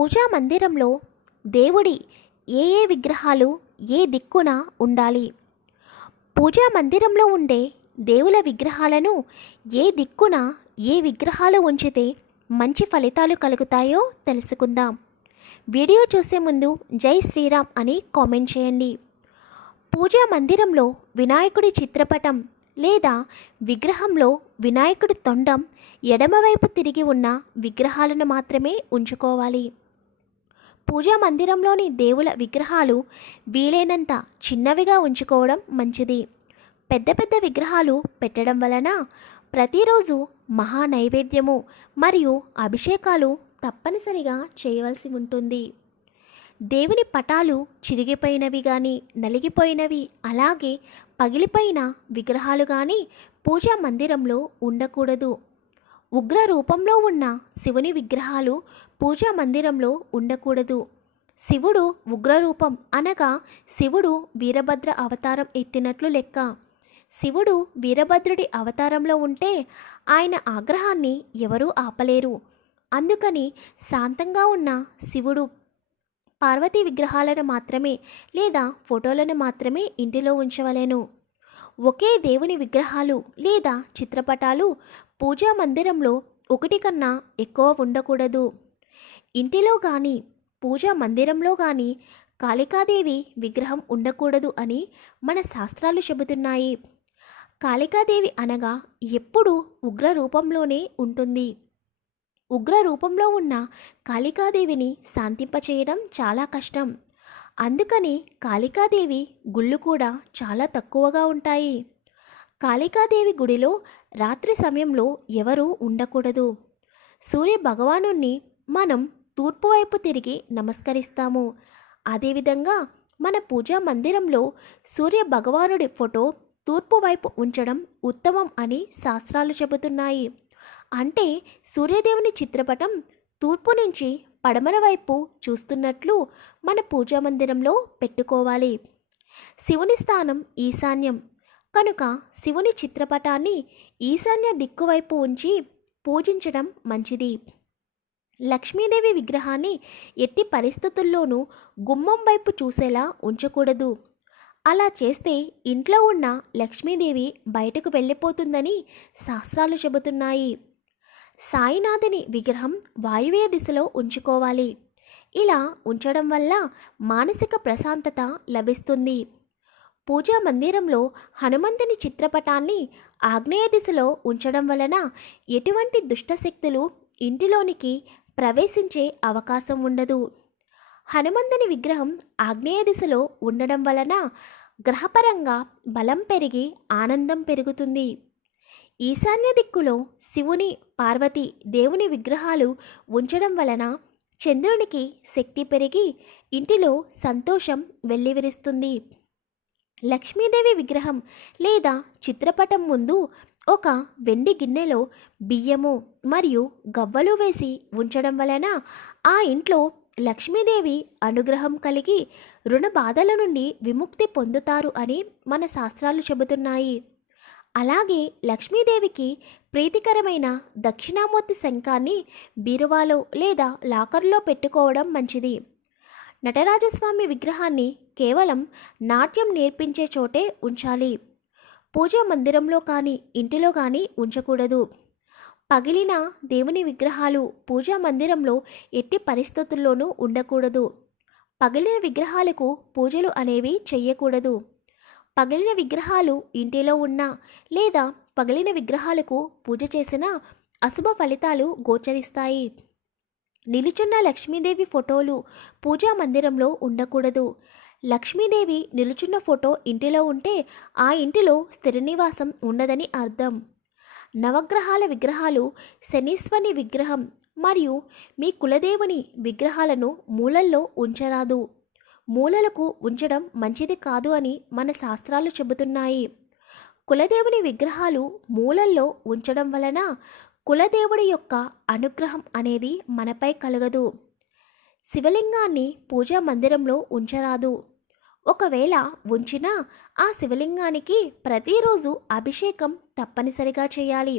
పూజా మందిరంలో దేవుడి ఏ ఏ విగ్రహాలు ఏ దిక్కున ఉండాలి? పూజా మందిరంలో ఉండే దేవుల విగ్రహాలను ఏ దిక్కున ఏ విగ్రహాలు ఉంచితే మంచి ఫలితాలు కలుగుతాయో తెలుసుకుందాం. వీడియో చూసే ముందు జై శ్రీరామ్ అని కామెంట్ చేయండి. పూజా మందిరంలో వినాయకుడి చిత్రపటం లేదా విగ్రహంలో వినాయకుడి తొండం ఎడమవైపు తిరిగి ఉన్న విగ్రహాలను మాత్రమే ఉంచుకోవాలి. పూజా మందిరంలోని దేవుల విగ్రహాలు వీలైనంత చిన్నవిగా ఉంచుకోవడం మంచిది. పెద్ద పెద్ద విగ్రహాలు పెట్టడం వలన ప్రతిరోజు మహా నైవేద్యము మరియు అభిషేకాలు తప్పనిసరిగా చేయవలసి ఉంటుంది. దేవుని పటాలు చిరిగిపోయినవి కానీ నలిగిపోయినవి అలాగే పగిలిపోయిన విగ్రహాలు కానీ పూజా మందిరంలో ఉండకూడదు. ఉగ్ర రూపంలో ఉన్న శివుని విగ్రహాలు పూజా మందిరంలో ఉండకూడదు. శివుడు ఉగ్రరూపం అనగా శివుడు వీరభద్ర అవతారం ఎత్తినట్లు లెక్క. శివుడు వీరభద్రుడి అవతారంలో ఉంటే ఆయన ఆగ్రహాన్ని ఎవరూ ఆపలేరు. అందుకని శాంతంగా ఉన్న శివుడు పార్వతీ విగ్రహాలను మాత్రమే లేదా ఫోటోలను మాత్రమే ఇంటిలో ఉంచవలెను. ఒకే దేవుని విగ్రహాలు లేదా చిత్రపటాలు పూజా మందిరంలో ఒకటి కన్నా ఎక్కువ ఉండకూడదు. ఇంటిలో కానీ పూజా మందిరంలో కానీ కాళికాదేవి విగ్రహం ఉండకూడదు అని మన శాస్త్రాలు చెబుతున్నాయి. కాళికాదేవి అనగా ఎప్పుడూ ఉగ్ర రూపంలోనే ఉంటుంది. ఉగ్ర రూపంలో ఉన్న కాళికాదేవిని శాంతింపచేయడం చాలా కష్టం. అందుకని కాళికాదేవి గుళ్ళు కూడా చాలా తక్కువగా ఉంటాయి. కాళికాదేవి గుడిలో రాత్రి సమయంలో ఎవరూ ఉండకూడదు. సూర్య భగవాను మనం తూర్పు వైపు తిరిగి నమస్కరిస్తాము. అదేవిధంగా మన పూజా మందిరంలో సూర్య భగవానుడి ఫోటో తూర్పు వైపు ఉంచడం ఉత్తమం అని శాస్త్రాలు చెబుతున్నాయి. అంటే సూర్యదేవుని చిత్రపటం తూర్పు నుంచి పడమర వైపు చూస్తున్నట్లు మన పూజా మందిరంలో పెట్టుకోవాలి. శివుని స్థానం ఈశాన్యం. కనుక శివుని చిత్రపటాన్ని ఈశాన్య దిక్కు వైపు ఉంచి పూజించడం మంచిది. లక్ష్మీదేవి విగ్రహాన్ని ఎట్టి పరిస్థితుల్లోనూ గుమ్మం వైపు చూసేలా ఉంచకూడదు. అలా చేస్తే ఇంట్లో ఉన్న లక్ష్మీదేవి బయటకు వెళ్ళిపోతుందని శాస్త్రాలు చెబుతున్నాయి. సాయినాథుని విగ్రహం వాయువ్య దిశలో ఉంచుకోవాలి. ఇలా ఉంచడం వల్ల మానసిక ప్రశాంతత లభిస్తుంది. పూజా మందిరంలో హనుమంతుని చిత్రపటాన్ని ఆగ్నేయ దిశలో ఉంచడం వలన ఎటువంటి దుష్టశక్తులు ఇంటిలోనికి ప్రవేశించే అవకాశం ఉండదు. హనుమంతుని విగ్రహం ఆగ్నేయ దిశలో ఉండడం వలన గ్రహపరంగా బలం పెరిగి ఆనందం పెరుగుతుంది. ఈశాన్య దిక్కులో శివుని పార్వతి దేవుని విగ్రహాలు ఉంచడం వలన చంద్రునికి శక్తి పెరిగి ఇంటిలో సంతోషం వెల్లివిరుస్తుంది. లక్ష్మీదేవి విగ్రహం లేదా చిత్రపటం ముందు ఒక వెండి గిన్నెలో బియ్యము మరియు గవ్వలు వేసి ఉంచడం వలన ఆ ఇంట్లో లక్ష్మీదేవి అనుగ్రహం కలిగి రుణ బాధల నుండి విముక్తి పొందుతారు అని మన శాస్త్రాలు చెబుతున్నాయి. అలాగే లక్ష్మీదేవికి ప్రీతికరమైన దక్షిణామూర్తి శంఖాన్ని బీరువాలో లేదా లాకర్లో పెట్టుకోవడం మంచిది. నటరాజస్వామి విగ్రహాన్ని కేవలం నాట్యం నేర్పించే చోటే ఉంచాలి. పూజా మందిరంలో కానీ ఇంటిలో కానీ ఉంచకూడదు. పగిలిన దేవుని విగ్రహాలు పూజా మందిరంలో ఎట్టి పరిస్థితుల్లోనూ ఉండకూడదు. పగిలిన విగ్రహాలకు పూజలు అనేవి చెయ్యకూడదు. పగిలిన విగ్రహాలు ఇంటిలో ఉన్నా లేదా పగిలిన విగ్రహాలకు పూజ చేసినా అశుభ ఫలితాలు గోచరిస్తాయి. నిలుచున్న లక్ష్మీదేవి ఫోటోలు పూజా మందిరంలో ఉండకూడదు. లక్ష్మీదేవి నిలుచున్న ఫోటో ఇంటిలో ఉంటే ఆ ఇంటిలో స్థిర నివాసం ఉండదని అర్థం. నవగ్రహాల విగ్రహాలు శనీశ్వని విగ్రహం మరియు మీ కులదేవుని విగ్రహాలను మూలల్లో ఉంచరాదు. మూలలకు ఉంచడం మంచిది కాదు అని మన శాస్త్రాలు చెబుతున్నాయి. కులదేవుని విగ్రహాలు మూలల్లో ఉంచడం వలన కులదేవుడి యొక్క అనుగ్రహం అనేది మనపై కలగదు. శివలింగాన్ని పూజా మందిరంలో ఉంచరాదు. ఒకవేళ ఉంచినా ఆ శివలింగానికి ప్రతిరోజు అభిషేకం తప్పనిసరిగా చేయాలి.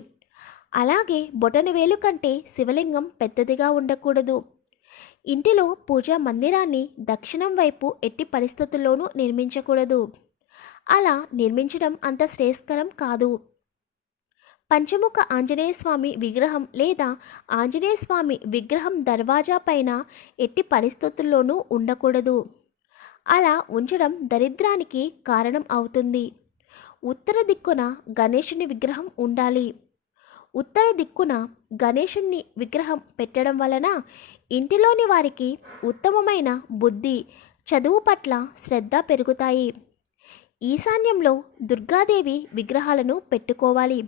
అలాగే బొటనవేలు కంటే శివలింగం పెద్దదిగా ఉండకూడదు. ఇంటిలో పూజా మందిరాన్ని దక్షిణం వైపు ఎట్టి పరిస్థితుల్లోనూ నిర్మించకూడదు. అలా నిర్మించడం అంత శ్రేయస్కరం కాదు. పంచముఖ ఆంజనేయ స్వామి విగ్రహం లేదా ఆంజనేయ స్వామి విగ్రహం దర్వాజా పైన ఎట్టి పరిస్థితుల్లోనూ ఉండకూడదు. అలా ఉంచడం దరిద్రానికి కారణం అవుతుంది. ఉత్తర దిక్కున గణేషుని విగ్రహం ఉండాలి. ఉత్తర దిక్కున గణేశుని విగ్రహం పెట్టడం వలన ఇంటిలోని వారికి ఉత్తమమైన బుద్ధి చదువు పట్ల శ్రద్ధ పెరుగుతాయి. ఈశాన్యంలో దుర్గాదేవి విగ్రహాలను పెట్టుకోవాలి.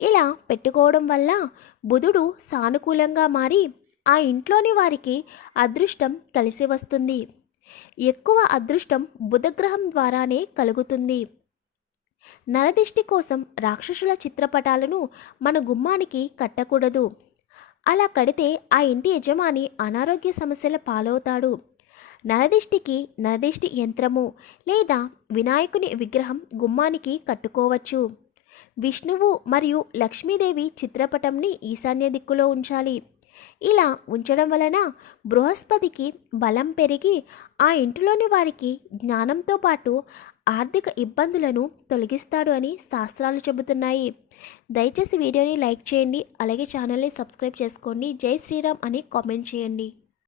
ఇలా పెట్టుకోవడం వల్ల బుధుడు సానుకూలంగా మారి ఆ ఇంట్లోని వారికి అదృష్టం కలిసి వస్తుంది. ఎక్కువ అదృష్టం బుధగ్రహం ద్వారానే కలుగుతుంది. నరదిష్టి కోసం రాక్షసుల చిత్రపటాలను మన గుమ్మానికి కట్టకూడదు. అలా కడితే ఆ ఇంటి యజమాని అనారోగ్య సమస్యల పాలవుతాడు. నరదిష్టికి నరదిష్టి యంత్రము లేదా వినాయకుని విగ్రహం గుమ్మానికి కట్టుకోవచ్చు. విష్ణువు మరియు లక్ష్మీదేవి చిత్రపటంని ఈశాన్య దిక్కులో ఉంచాలి. ఇలా ఉంచడం వలన బృహస్పతికి బలం పెరిగి ఆ ఇంటిలోని వారికి జ్ఞానంతో పాటు ఆర్థిక ఇబ్బందులను తొలగిస్తాడు అని శాస్త్రాలు చెబుతున్నాయి. దయచేసి వీడియోని లైక్ చేయండి అలాగే ఛానల్ని సబ్స్క్రైబ్ చేసుకోండి. జై శ్రీరామ్ అని కామెంట్ చేయండి.